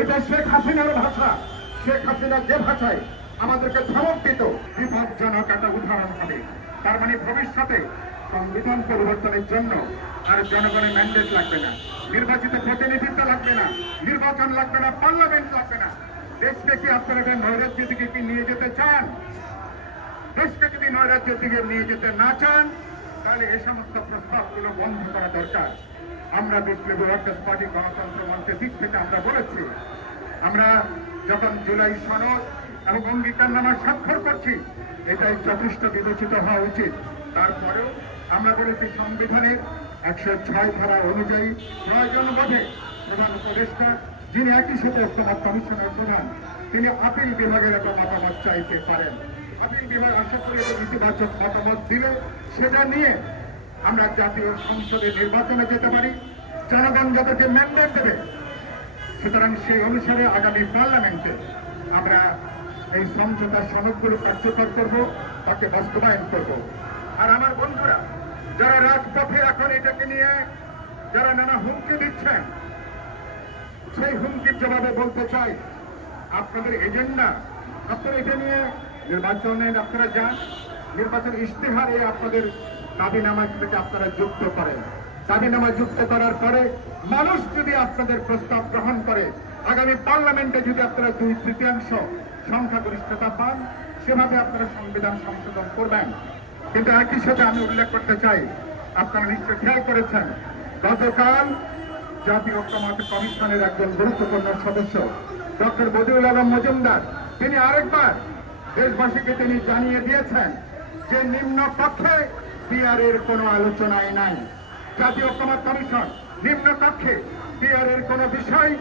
এটা শেখ হাসিনার ভাষা। শেখ হাসিনা যে ভাষায় আমাদেরকে দিত বিপজ্জনক একটা উদাহরণ হবে। তার মানে ভবিষ্যতে সংবিধান পরিবর্তনের জন্য আর জনগণের ম্যান্ডেট লাগবে না। নির্বাচিত প্রতিনিধিত্ব লাগবে না। নির্বাচন লাগবে না পার্লামেন্ট লাগবে না। দেশকে কি আপনারা নৈরাজ্যের দিকে কি নিয়ে যেতে চান? দেশকে যদি নৈরাজ্যের দিকে নিয়ে যেতে না চান, তাহলে এ সমস্ত প্রস্তাবগুলো বন্ধ করা দরকার। আমরা বিপ্লবী ওয়ার্কার্স পার্টি গণতন্ত্র মঞ্চের দিক থেকে আমরা বলেছি। আমরা যখন জুলাই সনদ এবং অঙ্গীকারনামা স্বাক্ষর করছি, এটাই যথেষ্ট বিবেচিত হওয়া উচিত। তারপরেও আমরা বলেছি সংবিধানের একশো ছয় ধারা অনুযায়ী প্রয়োজন বোধে প্রধান উপদেষ্টা, যিনি একই সাথে ঐক্যমত কমিশনের প্রধান, তিনি আপিল বিভাগের একটা মতামত চাইতে পারেন। আপিল বিভাগ আশা করি ইতিবাচক মতামত দিলে সেটা নিয়ে আমরা জাতীয় সংসদে নির্বাচনে যেতে পারি, জনগণ যাদেরকে ম্যান্ডেট দেবে, সুতরাং সেই অনুসারে আগামী পার্লামেন্টে আমরা এই সমঝোতার সনদগুলো কার্যকর করব, তাকে বাস্তবায়ন করব। আর আমার বন্ধুরা, যারা রাজপথে এখন এটাকে নিয়ে যারা নানা হুমকি দিচ্ছেন, সেই হুমকির জবাবে বলতে চাই, আপনাদের এজেন্ডা, আপনারা এটা নিয়ে নির্বাচনে আপনারা যান নির্বাচন ইশতেহারে আপনাদের দাবিনামা থেকে আপনারা যুক্ত করেন। দাবিনামা যুক্ত করার পরে মানুষ যদি আপনাদের প্রস্তাব গ্রহণ করে, আগামী পার্লামেন্টে যদি আপনারা দুই তৃতীয়াংশ সংখ্যাগরিষ্ঠতা পান, সেভাবে আপনারা সংবিধান সংশোধন করবেন। কিন্তু একই সাথে আমি উল্লেখ করতে চাই, আপনারা নিশ্চয় খেয়াল করেছেন, গতকাল জাতীয় ঐক্যমত কমিশনের একজন গুরুত্বপূর্ণ সদস্য, ডক্টর বদিউল আলম মজুমদার, তিনি আরেকবার দেশবাসীকে তিনি জানিয়ে দিয়েছেন যে নিম্ন কক্ষে বিআর এর কোনো আলোচনাই নাই। জাতীয় ঐক্যমত কমিশন, নিম্ন কক্ষে বিআর এর কোনো বিষয়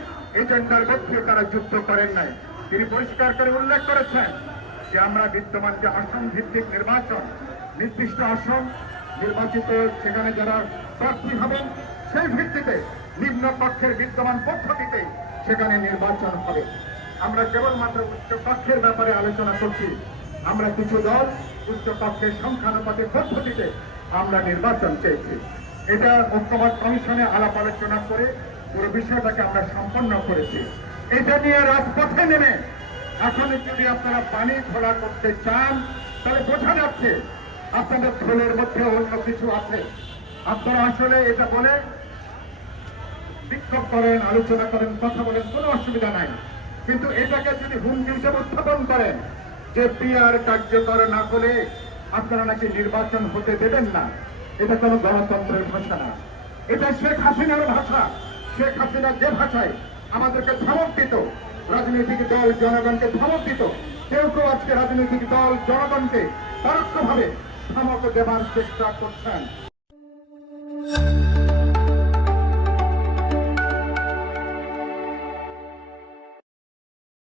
এজেন্ডার মধ্যে তারা যুক্ত করেন নাই। তিনি পরিষ্কার করে উল্লেখ করেছেন যে আমরা বিদ্যমান যে আসন ভিত্তিক নির্বাচন, নির্দিষ্ট আসন নির্বাচিত, সেখানে যারা প্রার্থী হবেন, সেই ভিত্তিতে নিম্ন পক্ষের বিদ্যমান পদ্ধতিতে সেখানে নির্বাচন হবে। আমরা কেবলমাত্র উচ্চ পক্ষের ব্যাপারে আলোচনা করছি। আমরা কিছু দল উচ্চ পক্ষের সংখ্যানুপাতিক পদ্ধতিতে আমরা নির্বাচন চেয়েছি। এটা ঐক্যমত কমিশনে আলাপ আলোচনা করে পুরো বিষয়টাকে আমরা সম্পন্ন করেছি। এটা নিয়ে রাজপথে নেমে এখন যদি আপনারা পানি খোলা করতে চান, তাহলে বোঝা যাচ্ছে আপনাদের থলের মধ্যে অন্য কিছু আছে। আপনারা আসলে এটা বলে বিক্ষোভ করেন, আলোচনা করেন, কথা বলেন, কোনো অসুবিধা নাই। কিন্তু এটাকে যদি হুমকি হিসেবে উত্থাপন করেন যে পিআর কার্যকর না করে আপনারা নাকি নির্বাচন হতে দেবেন না, এটা কোনো গণতন্ত্রের ভাষা না। এটা শেখ হাসিনার ভাষা। শেখ হাসিনা যে ভাষায় আমাদেরকে ধমক দিত, রাজনৈতিক দল জনগণকে ধমক দিত, কেউ কেউ আজকে রাজনৈতিক দল জনগণকে পরোক্ষভাবে ধমক দেবার চেষ্টা করছেন।